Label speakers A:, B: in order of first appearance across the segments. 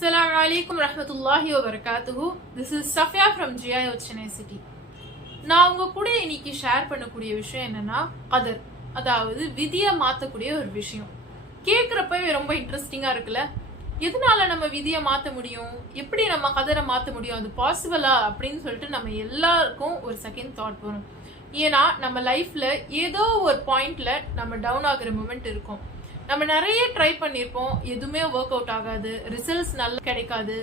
A: Assalamu alaikum rahmatullahi wa barakatuhu. This is Safia from GIO Chennai City. நான் உங்க கூட இன்னைக்கு ஷேர் பண்ணக்கூடிய விஷயம் என்னன்னா கதர் அதாவது விதியை மாற்றக்கூடிய ஒரு விஷயம். கேட்குறப்பவே ரொம்ப இன்ட்ரெஸ்டிங்காக இருக்குல்ல? எதனால நம்ம விதியை மாற்ற முடியும்? எப்படி நம்ம கதரை மாற்ற முடியும்? அது பாசிபிளா அப்படின்னு சொல்லிட்டு நம்ம எல்லாருக்கும் ஒரு செகண்ட் தாட் வரும். ஏன்னா நம்ம லைஃப்ல ஏதோ ஒரு பாயிண்ட்ல நம்ம டவுன் ஆகுற மூமெண்ட் இருக்கும். நம்ம நிறைய ட்ரை பண்ணியிருப்போம் எதுவுமே ஒர்க் அவுட் ஆகாது. ரிசல்ட்ஸ் நல்லா கிடைக்காது.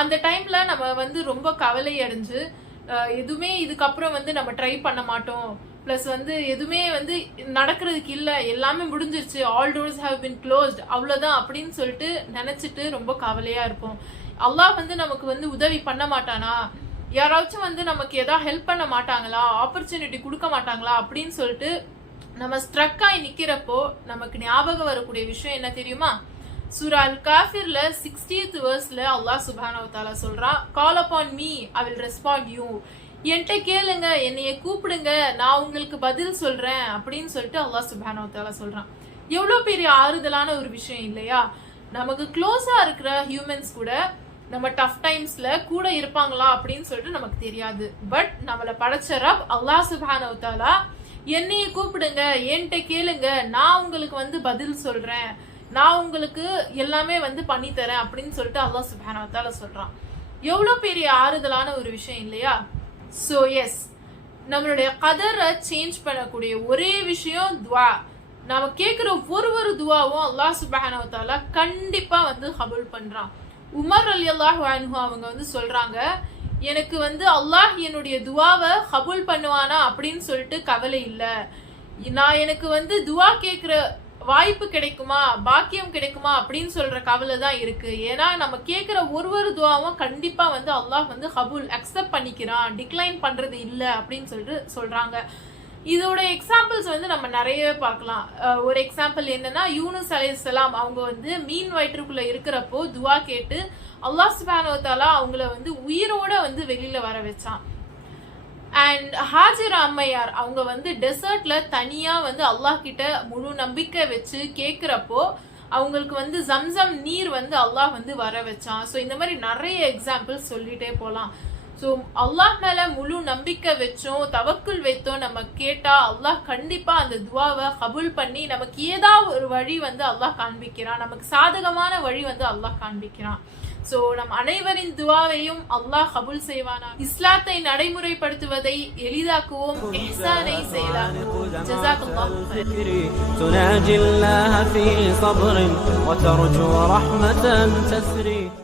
A: அந்த டைம்ல நம்ம வந்து ரொம்ப கவலை அடைஞ்சு எதுவுமே இதுக்கப்புறம் வந்து நம்ம ட்ரை பண்ண மாட்டோம். ப்ளஸ் வந்து எதுவுமே வந்து நடக்கிறதுக்கு இல்லை. எல்லாமே முடிஞ்சிருச்சு. All doors have been closed அவ்வளோதான் அப்படின்னு சொல்லிட்டு நினச்சிட்டு ரொம்ப கவலையாக இருப்போம். அல்லாஹ் வந்து நமக்கு வந்து உதவி பண்ண மாட்டானா? யாராச்சும் வந்து நமக்கு எதாவது ஹெல்ப் பண்ண மாட்டாங்களா? ஆப்பர்ச்சுனிட்டி கொடுக்க மாட்டாங்களா? அப்படின்னு சொல்லிட்டு நம்ம ஸ்ட்ரக் ஆகி நிக்கிறப்போ நமக்கு ஞாபகம் வரக்கூடிய விஷயம் என்ன தெரியுமா? சூரா அல் காஃபிர்ல சிக்ஸ்டீத் வேர்ஸ்ல அல்லாஹ் சுபானவத்தாலா சொல்றான் call upon me I will respond you என்கிட்ட கேளுங்க என்னைய கூப்பிடுங்க நான் உங்களுக்கு பதில் சொல்றேன் அப்படின்னு சொல்லிட்டு அல்லாஹ் சுபானவத்தாலா சொல்றான் எவ்வளோ பெரிய ஆறுதலான ஒரு விஷயம் இல்லையா? நமக்கு க்ளோஸா இருக்கிற ஹியூமன்ஸ் கூட நம்ம டஃப் டைம்ஸ்ல கூட இருப்பாங்களா அப்படின்னு சொல்லிட்டு நமக்கு தெரியாது. பட் நம்மளை படைச்ச ரப் அல்லாஹ் சுபானவத்தாலா என்னைய கூப்பிடுங்க என்கிட்ட கேளுங்க நான் உங்களுக்கு வந்து பதில் சொல்கிறேன் நான் உங்களுக்கு எல்லாமே வந்து பண்ணித்தரேன் அப்படின்னு சொல்லிட்டு அல்லா சுப்ஹானஹு சொல்கிறான் எவ்வளோ பெரிய ஆறுதலான ஒரு விஷயம் இல்லையா? ஸோ எஸ் நம்மளுடைய கதரை சேஞ்ச் பண்ணக்கூடிய ஒரே விஷயம் துவா. நாம் கேட்குற ஒரு ஒரு துவாவும் அல்லாஹ் சுபானவத்தாலா கண்டிப்பாக வந்து ஹபுல் பண்ணுறான் உமர் அலி அல்லாஹ் அவங்க வந்து சொல்கிறாங்க எனக்கு வந்து அல்லாஹ் என்னுடைய துவாவை கபூல் பண்ணுவானா அப்படின்னு சொல்லிட்டு கவலை இல்லை. நான் எனக்கு வந்து துவா கேட்குற வாய்ப்பு கிடைக்குமா? பாக்கியம் கிடைக்குமா? அப்படின்னு சொல்ற கவலை தான் இருக்கு. ஏன்னா நம்ம கேட்குற ஒரு ஒரு துவாவும் கண்டிப்பா வந்து அல்லாஹ் வந்து ஹபுல் அக்செப்ட் பண்ணிக்கிறான் டிக்ளைன் பண்றது இல்லை அப்படின்னு சொல்லிட்டு சொல்றாங்க. இதோட எக்ஸாம்பிள்ஸ் வந்து நம்ம நிறையவே பார்க்கலாம். ஒரு எக்ஸாம்பிள் என்னன்னா யூனுஸ் அலையலாம் அவங்க வந்து மீன் வயிற்றுக்குள்ள இருக்கிறப்போ துவா கேட்டு அல்லாஹ் சுபானோத்தாலா அவங்கள வந்து உயிரோட வந்து வெளியில வர வச்சான். அண்ட் ஹாஜிரா அம்மையார் அவங்க வந்து டெசர்ட்ல தனியா வந்து அல்லாஹ் கிட்ட முழு நம்பிக்கை வச்சு கேட்குறப்போ அவங்களுக்கு வந்து ஜம்சம் நீர் வந்து அல்லாஹ் வந்து வர வச்சான். ஸோ இந்த மாதிரி நிறைய எக்ஸாம்பிள்ஸ் சொல்லிட்டே போகலாம் ஸோ அல்லாஹ் மேல முழு நம்பிக்கை வச்சோம் தவக்குள் வைத்தோம் நம்ம கேட்டா அல்லாஹ் கண்டிப்பா அந்த துவாவை கபுல் பண்ணி நமக்கு ஏதாவது ஒரு வழி வந்து அல்லாஹ் காண்பிக்கிறான். நமக்கு சாதகமான வழி வந்து அல்லாஹ் காண்பிக்கிறான். ஸோ நம் அனைவரின் துவாவையும் அல்லாஹ் கபுல் செய்வானா? இஸ்லாத்தை நடைமுறைப்படுத்துவதை எளிதாக்குவோம் எஹ்சானை
B: செய்தாக்குவோம்